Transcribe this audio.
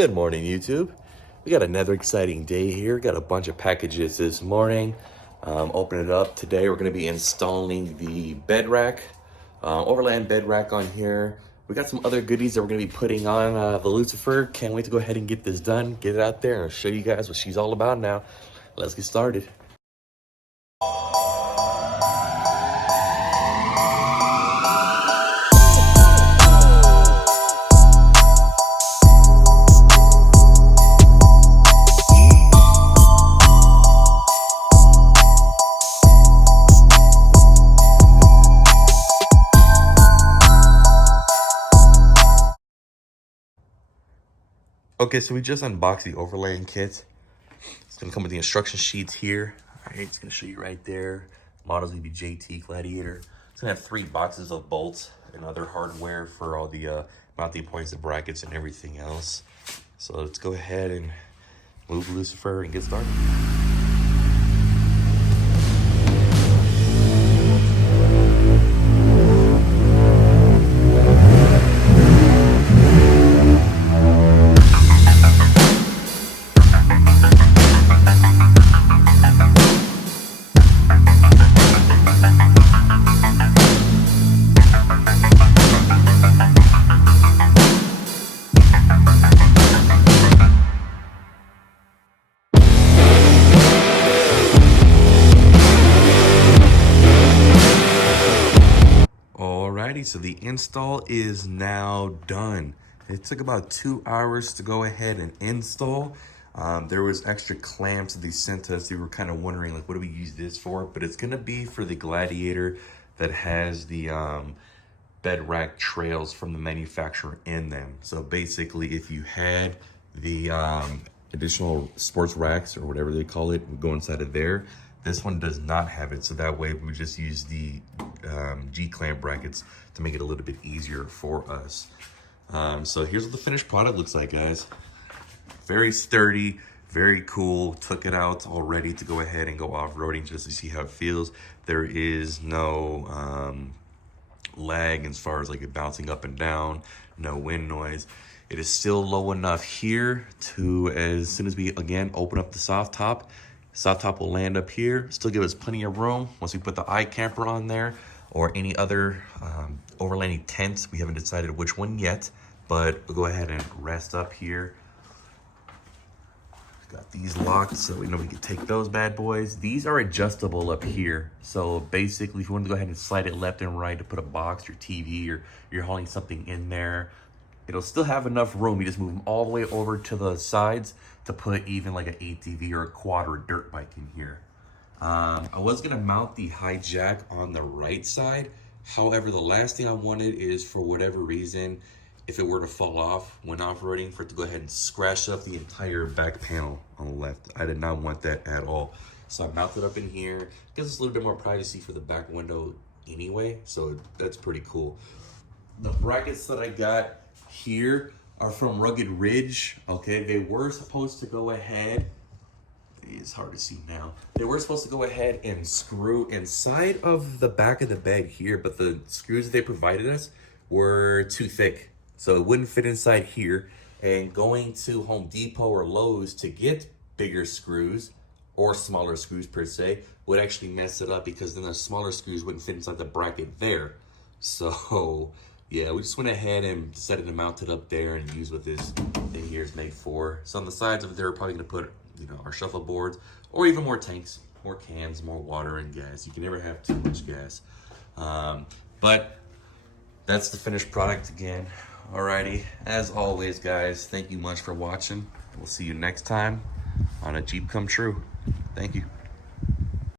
Good morning, YouTube. We got another exciting day here. Got a bunch of packages this morning. Open it up. Today we're going to be installing the bed rack, Overland bed rack on here. We got some other goodies that we're going to be putting on the Lucifer. Can't wait to go ahead and get this done, get it out there, and show you guys what she's all about now. Let's get started. Okay, so we just unboxed the Overland kit. It's gonna come with the instruction sheets here. All right, it's gonna show you right there. Model's gonna be JEEP Gladiator. It's gonna have 3 boxes of bolts and other hardware for all the mounting points, the brackets, and everything else. So let's go ahead and move Lucifer and get started. Alrighty, so the install is now done. It took about 2 hours to go ahead and install. There was extra clamps that they sent us. They were kind of wondering, like, what do we use this for? But it's gonna be for the Gladiator that has the bed rack trails from the manufacturer in them. So basically, if you had the additional sports racks or whatever they call it would go inside of there, this one does not have it. So that way we just use the G-clamp brackets to make it a little bit easier for us. So here's what the finished product looks like, guys. Very sturdy, very cool. Took it out all ready to go ahead and go off-roading just to see how it feels. There is no lag as far as like it bouncing up and down, no wind noise. It is still low enough here to, as soon as we again open up the soft top will land up here, still give us plenty of room. Once we put the iCamper on there or any other overlanding tents, we haven't decided which one yet, but we'll go ahead and rest up here. Got these locked so we know we can take those bad boys. These are adjustable up here. So basically, if you want to go ahead and slide it left and right to put a box or TV or you're hauling something in there, it'll still have enough room. You just move them all the way over to the sides to put even like an ATV or a quad or a dirt bike in here. I was gonna mount the high jack on the right side. However, the last thing I wanted is, for whatever reason, if it were to fall off when off-roading, for it to go ahead and scratch up the entire back panel on the left. I did not want that at all. So I mounted up in here. Gives us a little bit more privacy for the back window anyway, so that's pretty cool. The brackets that I got here are from Rugged Ridge. Okay, they were supposed to go ahead, it's hard to see now, they were supposed to go ahead and screw inside of the back of the bed here, but the screws that they provided us were too thick, so it wouldn't fit inside here. And going to Home Depot or Lowe's to get bigger screws or smaller screws per se would actually mess it up, because then the smaller screws wouldn't fit inside the bracket there. So yeah, we just went ahead and decided to mount it up there and use what this thing here is made for. So on the sides of it, we're probably gonna put, you know, our shuffle boards or even more tanks, more cans, more water and gas. You can never have too much gas. But that's the finished product again. Alrighty, as always, guys, thank you much for watching. We'll see you next time on a Jeep Come True. Thank you.